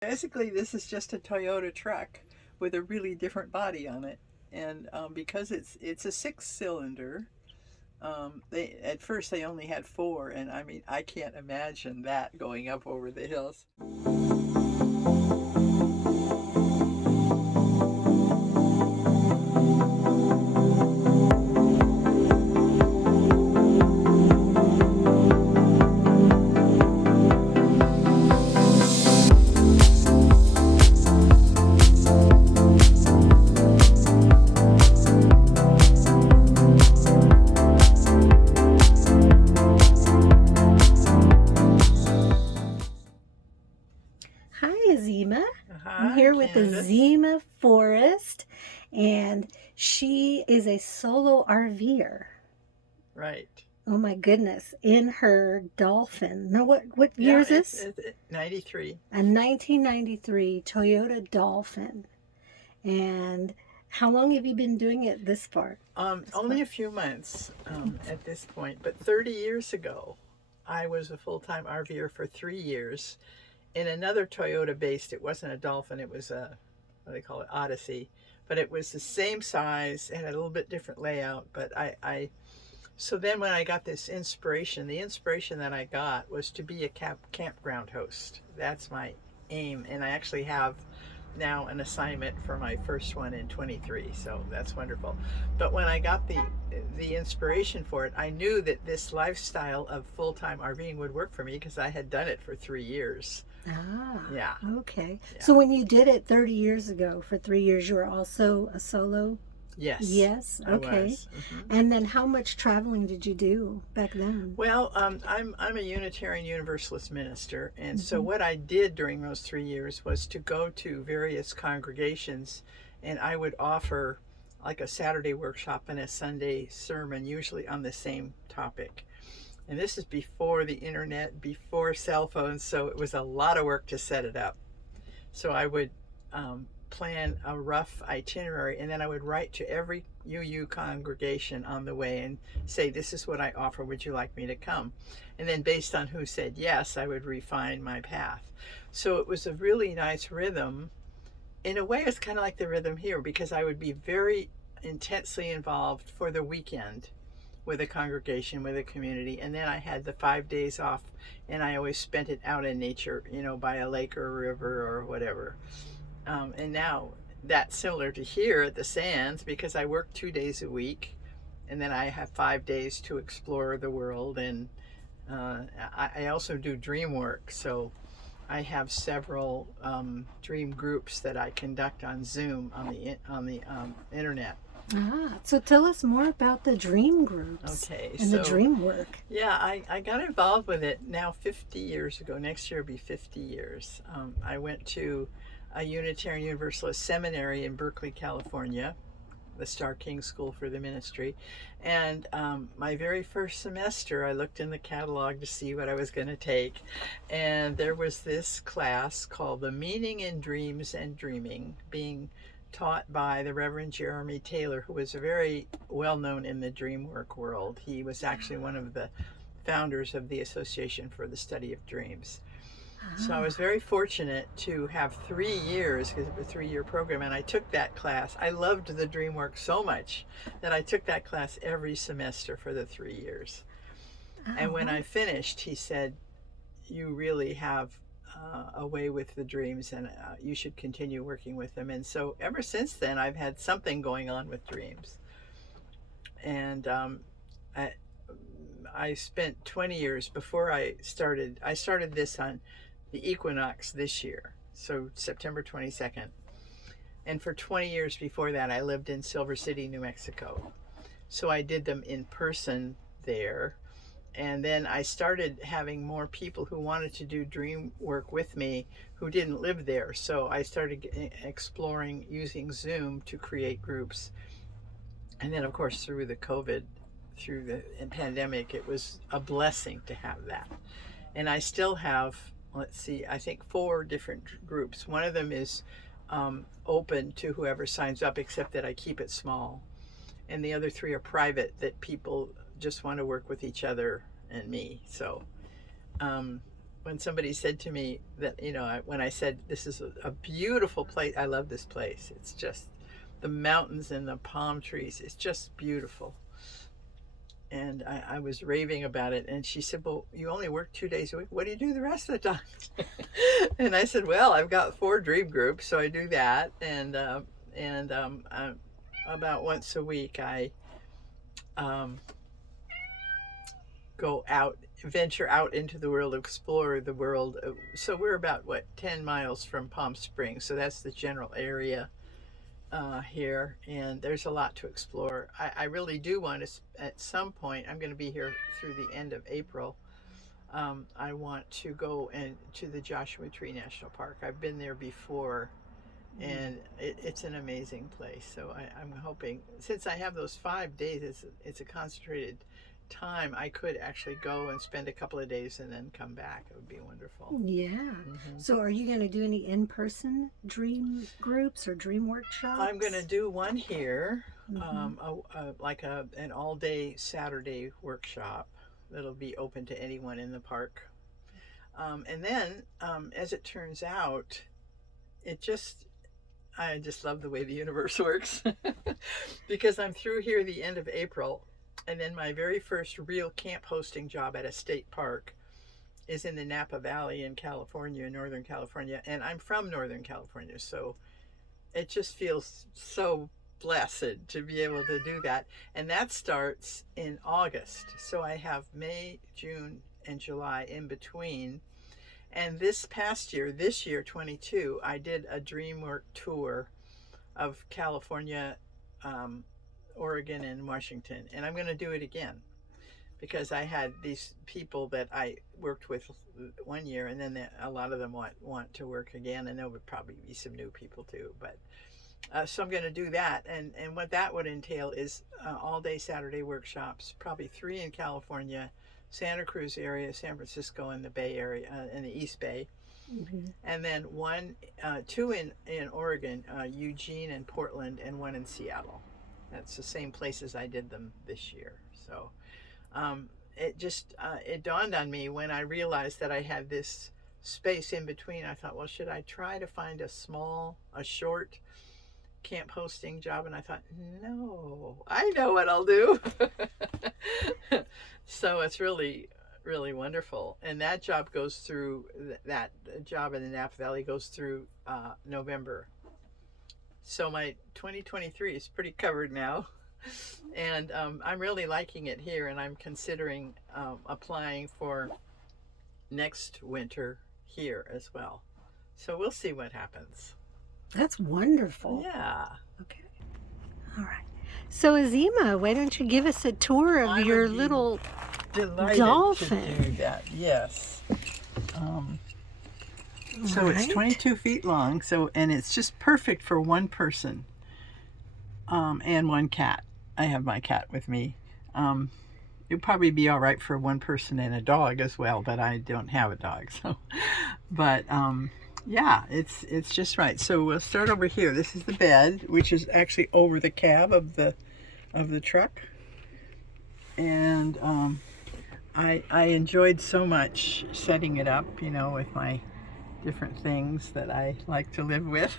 Basically, this is just a Toyota truck with a really different body on it, and because it's a six-cylinder. They at first they only had four, and I mean I can't imagine that going up over the hills. Hi, Azima. I'm Hi, here with Candace. Azima Forrest, and she is a solo RVer. Right. Oh my goodness, in her Dolphin. No, what year Yeah, is this? it's 93. A 1993 Toyota Dolphin. And how long have you been doing it this far? Only a few months at this point, but 30 years ago, I was a full-time RVer for 3 years in another Toyota based. It wasn't a Dolphin, it was a, what do they call it, Odyssey, but it was the same size and a little bit different layout. But so then when I got this inspiration, the inspiration that I got was to be a campground host. That's my aim, and I actually have now an assignment for my first one in 23, so that's wonderful. But when I got the inspiration for it, I knew that this lifestyle of full-time RVing would work for me because I had done it for 3 years. Ah, Yeah. okay. Yeah. So when you did it 30 years ago for 3 years, you were also a solo? Yes. Yes, I okay. was. And then how much traveling did you do back then? Well, I'm a Unitarian Universalist minister, and so what I did during those 3 years was to go to various congregations, and I would offer like a Saturday workshop and a Sunday sermon, usually on the same topic. And this is before the internet, before cell phones, so it was a lot of work to set it up. So I would plan a rough itinerary, and then I would write to every UU congregation on the way and say, this is what I offer, would you like me to come? And then based on who said yes, I would refine my path. So it was a really nice rhythm. In a way, it's kind of like the rhythm here, because I would be very intensely involved for the weekend with a congregation, with a community, and then I had the 5 days off, and I always spent it out in nature, by a lake or a river or whatever. And now that's similar to here at the Sands, because I work 2 days a week, and then I have 5 days to explore the world. And I also do dream work, so I have several dream groups that I conduct on Zoom on the internet. Ah, so tell us more about the dream groups Okay, and the so dream work. yeah, I got involved with it now 50 years ago. Next year will be 50 years. I went to a Unitarian Universalist seminary in Berkeley, California, the Star King School for the Ministry. And my very first semester, I looked in the catalog to see what I was going to take. And there was this class called The Meaning in Dreams and Dreaming, being taught by the Reverend Jeremy Taylor, who was very well known in the dream work world. He was actually one of the founders of the Association for the Study of Dreams. So I was very fortunate to have 3 years, because it was a 3-year program, and I took that class. I loved the dream work so much that I took that class every semester for the 3 years. And when I finished, he said, you really have a way with the dreams, and you should continue working with them. And so ever since then, I've had something going on with dreams. And I spent 20 years before I started this on the equinox this year, so September 22nd. And for 20 years before that, I lived in Silver City, New Mexico. So I did them in person there. And then I started having more people who wanted to do dream work with me who didn't live there. So I started exploring using Zoom to create groups. And then, of course, through the pandemic, it was a blessing to have that. And I still have, let's see, I think 4 different groups. One of them is open to whoever signs up, except that I keep it small. And the other 3 are private, that people just want to work with each other and me. So when somebody said to me that, when I said, this is a beautiful place, I love this place. It's just the mountains and the palm trees. It's just beautiful. And I was raving about it. And she said, well, you only work 2 days a week. What do you do the rest of the time? And I said, well, I've got 4 dream groups, so I do that. And about once a week, I go out, venture out into the world, explore the world. So we're about 10 miles from Palm Springs, so that's the general area here, and there's a lot to explore. I really do want to, at some point, I'm going to be here through the end of April. I want to go to the Joshua Tree National Park. I've been there before, and it's an amazing place. So I'm hoping, since I have those 5 days, it's a concentrated time, I could actually go and spend a couple of days and then come back. It would be wonderful. Yeah. So are you going to do any in-person dream groups or dream workshops? I'm going to do one here, like an all-day Saturday workshop that'll be open to anyone in the park. And then, as it turns out, I just love the way the universe works. Because I'm through here the end of April, and then my very first real camp hosting job at a state park is in the Napa Valley in California, Northern California. And I'm from Northern California, so it just feels so blessed to be able to do that. And that starts in August. So I have May, June, and July in between. And this year, 22, I did a DreamWork tour of California, Oregon, and Washington. And I'm going to do it again because I had these people that I worked with one year, and then a lot of them want to work again, and there would probably be some new people too. But so I'm going to do that, and what that would entail is all-day Saturday workshops, probably 3 in California, Santa Cruz area, San Francisco, and the Bay Area, in the East Bay, and then 2 in Oregon, Eugene and Portland, and 1 in Seattle. That's the same places I did them this year. So it dawned on me when I realized that I had this space in between. I thought, well, should I try to find a short camp hosting job? And I thought, no, I know what I'll do. So it's really, really wonderful. And that job goes through, that job in the Napa Valley goes through November. So my 2023 is pretty covered now. And I'm really liking it here, and I'm considering applying for next winter here as well. So we'll see what happens. That's wonderful. Yeah. Okay. All right. So Azima, why don't you give us a tour of your little dolphin? To do that. Yes. So it's 22 feet long. And it's just perfect for one person, and one cat. I have my cat with me. It'd probably be all right for one person and a dog as well, but I don't have a dog. So, but yeah, it's just right. So we'll start over here. This is the bed, which is actually over the cab of the truck. And I enjoyed so much setting it up, with my different things that I like to live with.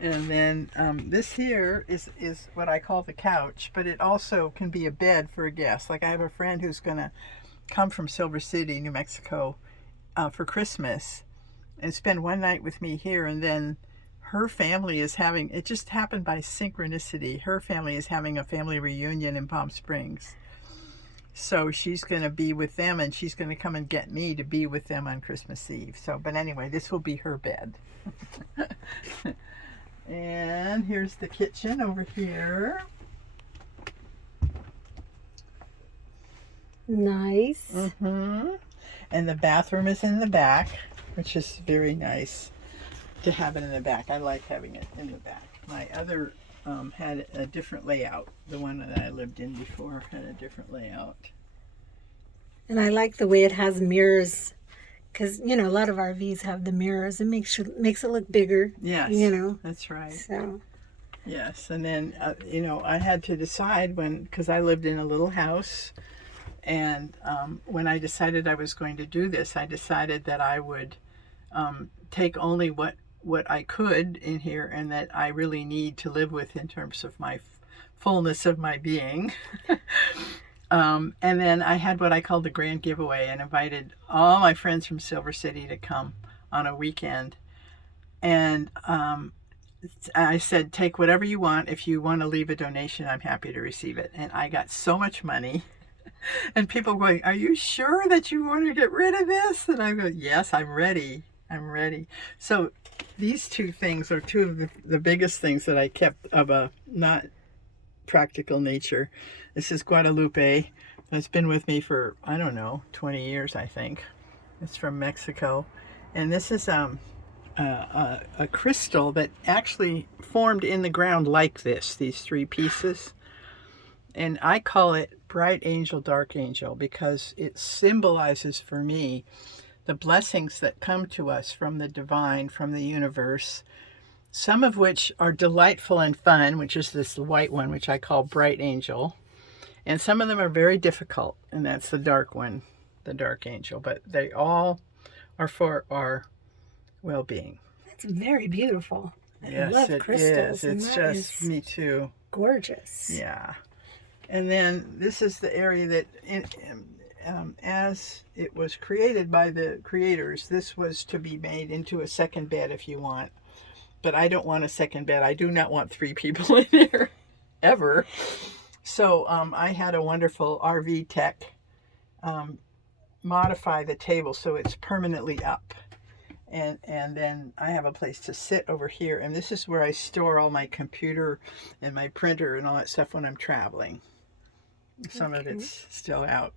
And then this here is what I call the couch, but it also can be a bed for a guest. Like I have a friend who's going to come from Silver City, New Mexico, for Christmas and spend one night with me here. And then her family is having, it just happened by synchronicity, her family is having a family reunion in Palm Springs. So she's going to be with them, and she's going to come and get me to be with them on Christmas Eve. So, but anyway, this will be her bed. And here's the kitchen over here. Nice. And the bathroom is in the back, which is very nice to have it in the back. I like having it in the back. My other had a different layout. The one that I lived in before had a different layout. And I like the way it has mirrors, because a lot of RVs have the mirrors. It makes it look bigger. Yes, that's right. So yes, and then I had to decide because I lived in a little house And when I decided I was going to do this, I decided that I would take only what I could in here and that I really need to live with in terms of my fullness of my being. And then I had what I called the grand giveaway and invited all my friends from Silver City to come on a weekend. And I said, take whatever you want. If you want to leave a donation, I'm happy to receive it. And I got so much money. And people were going, are you sure that you want to get rid of this? And I go, yes, I'm ready. I'm ready. So these two things are two of the biggest things that I kept of a not practical nature. This is Guadalupe. It's been with me for, I don't know, 20 years, I think. It's from Mexico. And this is a crystal that actually formed in the ground like this, these three pieces. And I call it bright angel, dark angel, because it symbolizes for me the blessings that come to us from the divine, from the universe, some of which are delightful and fun, which is this white one, which I call bright angel. And some of them are very difficult, and that's the dark one, the dark angel. But they all are for our well-being. It's very beautiful. Yes, I love it crystals. is. It's just, me too. Gorgeous. Yeah. And then this is the area that, as it was created by the creators, this was to be made into a second bed if you want. But I don't want a second bed. I do not want 3 people in there, ever. So I had a wonderful RV tech modify the table so it's permanently up. And then I have a place to sit over here. And this is where I store all my computer and my printer and all that stuff when I'm traveling. Some of it's still out.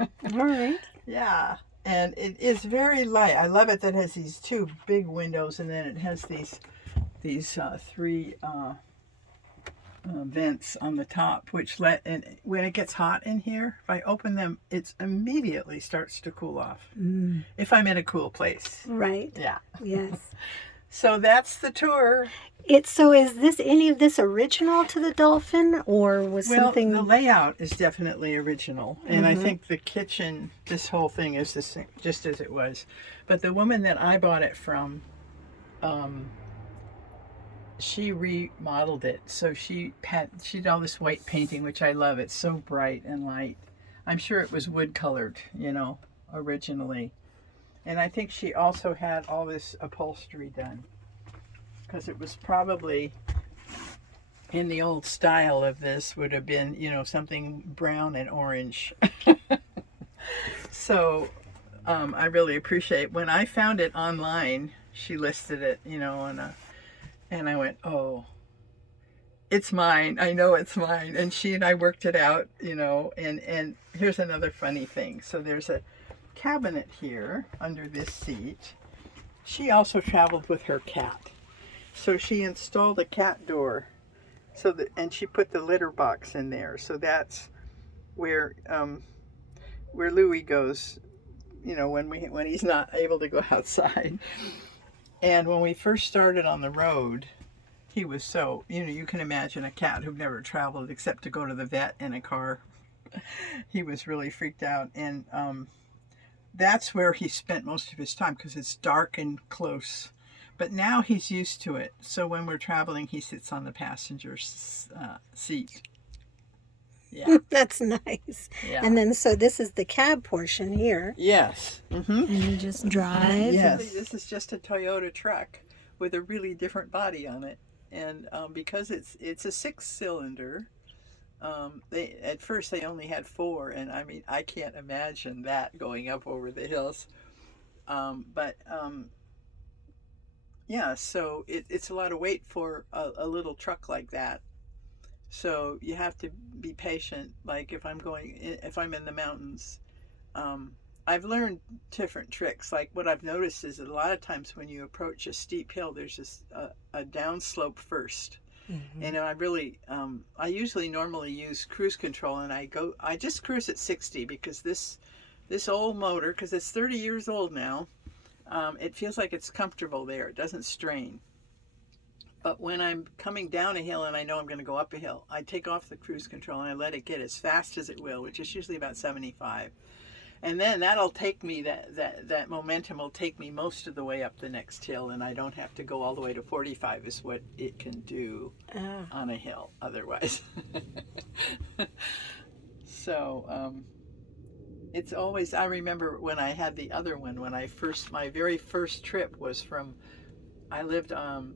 All right. Yeah. And it is very light. I love it that it has these 2 big windows, and then it has these 3 vents on the top, which and when it gets hot in here, if I open them, it immediately starts to cool off. If I'm in a cool place. Right. Yeah. Yes. So that's the tour. So is any of this original to the Dolphin, or was something? The layout is definitely original, and I think the kitchen, this whole thing is the same, just as it was. But the woman that I bought it from, she remodeled it. So she did all this white painting, which I love. It's so bright and light. I'm sure it was wood colored, originally. And I think she also had all this upholstery done, because it was probably in the old style of this would have been, something brown and orange. So I really appreciate when I found it online, she listed it, and I went, oh, it's mine. I know it's mine. And she and I worked it out, and here's another funny thing. So there's a cabinet here under this seat. She also traveled with her cat. So she installed a cat door, and she put the litter box in there. So that's where Louis goes, when he's not able to go outside. And when we first started on the road, he was so, you can imagine a cat who never traveled except to go to the vet in a car. He was really freaked out, and that's where he spent most of his time, because it's dark and close. But now he's used to it. So when we're traveling, he sits on the passenger seat. Yeah. That's nice. Yeah. And then, so this is the cab portion here. Yes. Mm-hmm. And you just drive. Yes. This is just a Toyota truck with a really different body on it. And because it's a 6-cylinder, at first they only had 4. And I mean, I can't imagine that going up over the hills. Yeah, so it's a lot of weight for a little truck like that. So you have to be patient. Like if I'm in the mountains, I've learned different tricks. Like what I've noticed is that a lot of times when you approach a steep hill, there's just a downslope first. Mm-hmm. And I usually normally use cruise control, and I just cruise at 60, because this old motor, because it's 30 years old now, it feels like it's comfortable there. It doesn't strain. But when I'm coming down a hill and I know I'm going to go up a hill, I take off the cruise control and I let it get as fast as it will, which is usually about 75. And then that'll take me, that momentum will take me most of the way up the next hill, and I don't have to go all the way to 45 is what it can do on a hill otherwise. So it's always, I remember when I had the other one, my very first trip was from, I lived in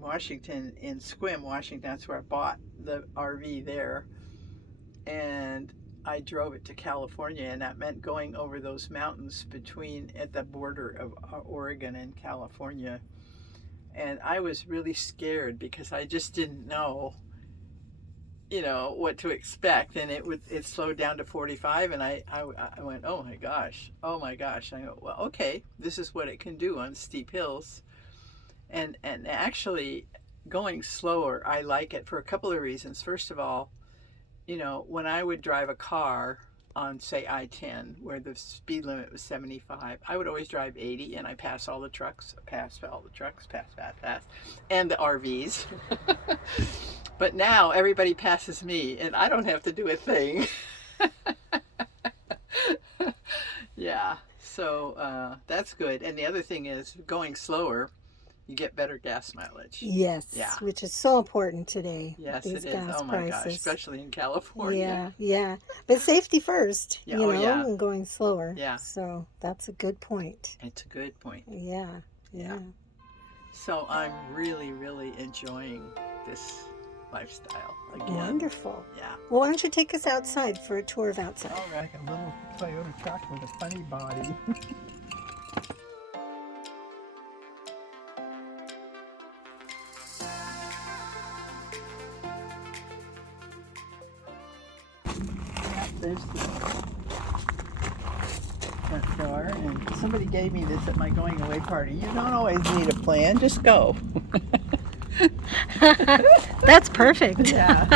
Washington, in Sequim, Washington. That's where I bought the RV there. And I drove it to California, and that meant going over those mountains at the border of Oregon and California. And I was really scared because I just didn't know, what to expect. And it slowed down to 45, and I went, oh my gosh. I go, well, okay, this is what it can do on steep hills. And actually going slower, I like it for a couple of reasons. First of all, when I would drive a car on, say, I-10, where the speed limit was 75, I would always drive 80, and I pass all the trucks, pass, and the RVs. But now everybody passes me, and I don't have to do a thing. Yeah, so that's good. And the other thing is, going slower, you get better gas mileage. Yes, yeah. Which is so important today. Yes, these it is. gas Oh my prices. gosh, especially in California. Yeah. But safety first, Yeah, yeah. and going slower. Yeah. So that's a good point. It's a good point. Yeah. So I'm really, really enjoying this lifestyle again. Wonderful. Yeah. Well, why don't you take us outside for a tour of outside? All right, a little Toyota truck with a funny body. There's the front door, and somebody gave me this at my going away party. You don't always need a plan, just go. That's perfect. Yeah.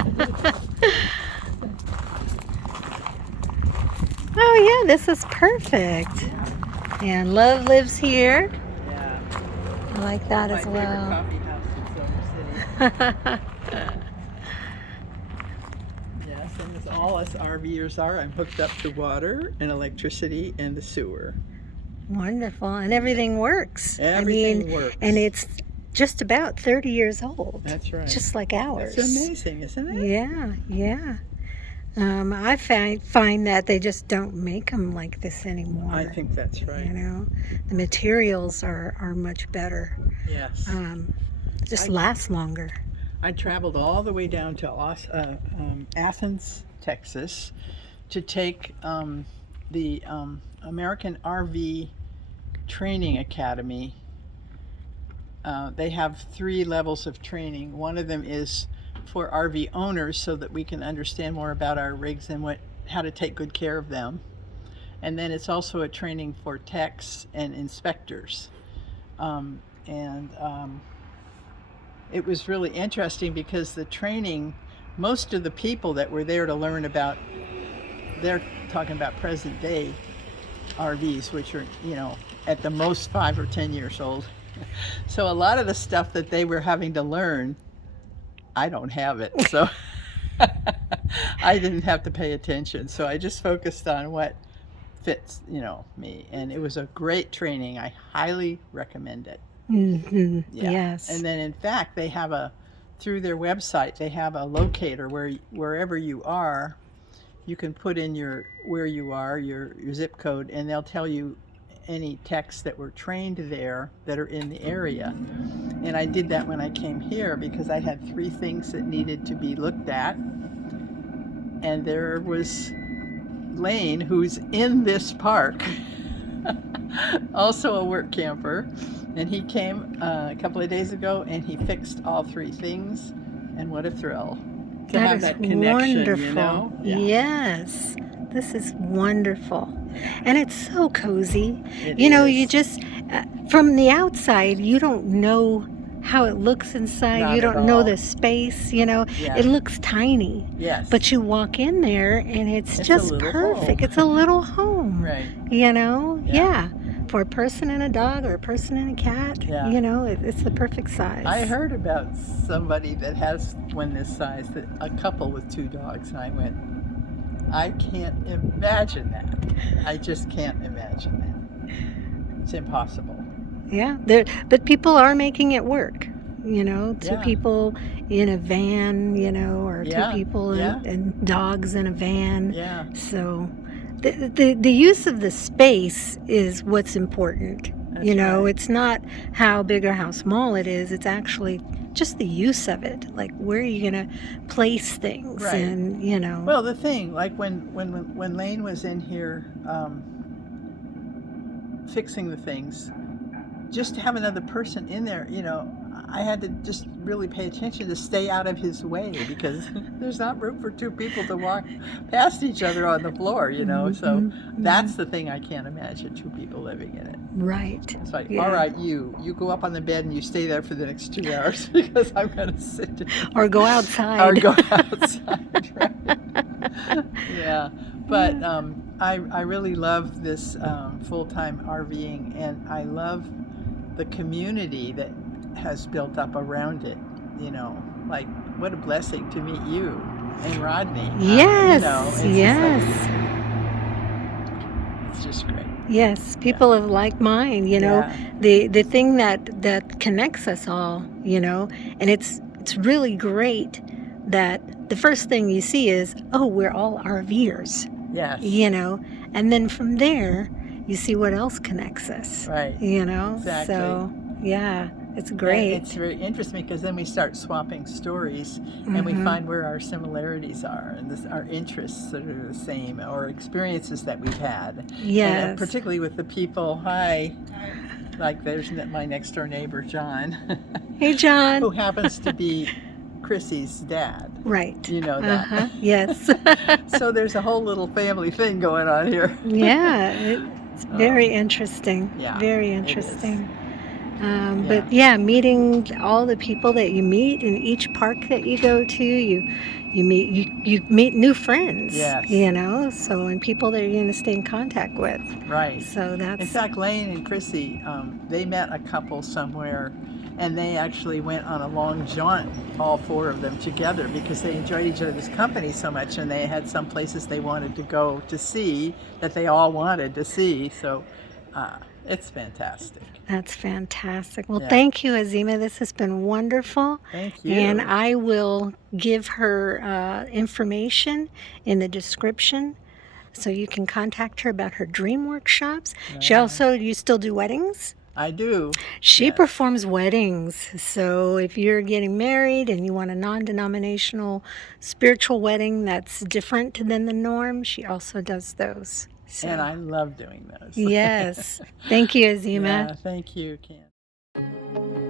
Oh yeah, this is perfect. Yeah. And love lives here. Yeah. I like that as My well. favorite coffee house in Silver City. Yes, and as all us RVers are, I'm hooked up to water and electricity and the sewer. Wonderful. And everything works. Everything works. And it's just about 30 years old. That's right. Just like ours. It's amazing, isn't it? Yeah. I find that they just don't make them like this anymore. I think that's right. The materials are much better. Yes. Just last longer. I traveled all the way down to Athens, Texas, to take the American RV Training Academy. They have 3 levels of training. One of them is for RV owners, so that we can understand more about our rigs and how to take good care of them. And then it's also a training for techs and inspectors. It was really interesting because the training, most of the people that were there to learn about, they're talking about present day RVs, which are, at the most 5 or 10 years old. So a lot of the stuff that they were having to learn, I don't have it. So I didn't have to pay attention. So I just focused on what fits, me. And it was a great training. I highly recommend it. Mm-hmm. Yeah. Yes. And then in fact, they have through their website, they have a locator where wherever you are, you can put in where you are, your zip code, and they'll tell you any techs that were trained there that are in the area. And I did that when I came here because I had 3 things that needed to be looked at. And there was Lane, who's in this park, also a work camper, and he came a couple of days ago and he fixed all 3 things. And what a thrill to have that connection, wonderful. Yeah. Yes. This is wonderful. And it's so cozy. It You is. just, from the outside, you don't know how it looks inside. Not You at don't know all. the space, Yeah. It looks tiny. Yes. But you walk in there and it's It's a just little perfect. home. It's a little home. Right. Yeah. for a person and a dog or a person and a cat. Yeah. You know, it's the perfect size. I heard about somebody that has one this size, that a couple with 2 dogs, and I went, I can't imagine that. I just can't imagine that. It's impossible. Yeah, but people are making it work. You know, 2 people in a van, you know, or 2 people and dogs in a van. Yeah. So the use of the space is what's important. That's you know, right. It's not how big or how small it is. It's actually just the use of it. Like, where are you going to place things? Right. And, you know. Well, the thing, like when Lane was in here fixing the things, just to have another person in there, you know, I had to just really pay attention to stay out of his way, because there's not room for 2 people to walk past each other on the floor, you know. So that's the thing, I can't imagine 2 people living in it. Right. It's like, all right, you go up on the bed and you stay there for the next 2 hours because I'm going to sit down. Or go outside. Or go outside, right. Yeah. But I really love this full-time RVing, and I love the community that has built up around it. You know, like, what a blessing to meet you and Rodney. Yes, you know, it's yes. It's just great. Yes, people of like mind, you know, the thing that connects us all, you know, and it's really great that the first thing you see is, oh, we're all RVers. Yes. You know, and then from there you see what else connects us. Right. You know. Exactly. So yeah, it's great. And it's very interesting, because then we start swapping stories, and we find where our similarities are, and our interests that are the same, or experiences that we've had. Yes. And particularly with the people, like there's my next door neighbor, John. Hey, John. Who happens to be Chrissy's dad. Right. You know that. Yes. So there's a whole little family thing going on here. Yeah, it's very interesting. Yeah. Very interesting. But yeah, meeting all the people that you meet in each park that you go to, you meet new friends. Yes. You know, so, and people that you're going to stay in contact with. Right. So that's. In fact, Lane and Chrissy, they met a couple somewhere, and they actually went on a long jaunt, all 4 of them together, because they enjoyed each other's company so much, and they had some places they wanted to go to see that they all wanted to see. So it's fantastic. That's fantastic. Well, thank you, Azima. This has been wonderful. Thank you. And I will give her information in the description, so you can contact her about her dream workshops. She also, you still do weddings? I do. She performs weddings. So if you're getting married and you want a non-denominational spiritual wedding that's different than the norm, she also does those. So. And I love doing those. Yes. Thank you, Azima. Yeah, thank you, Ken.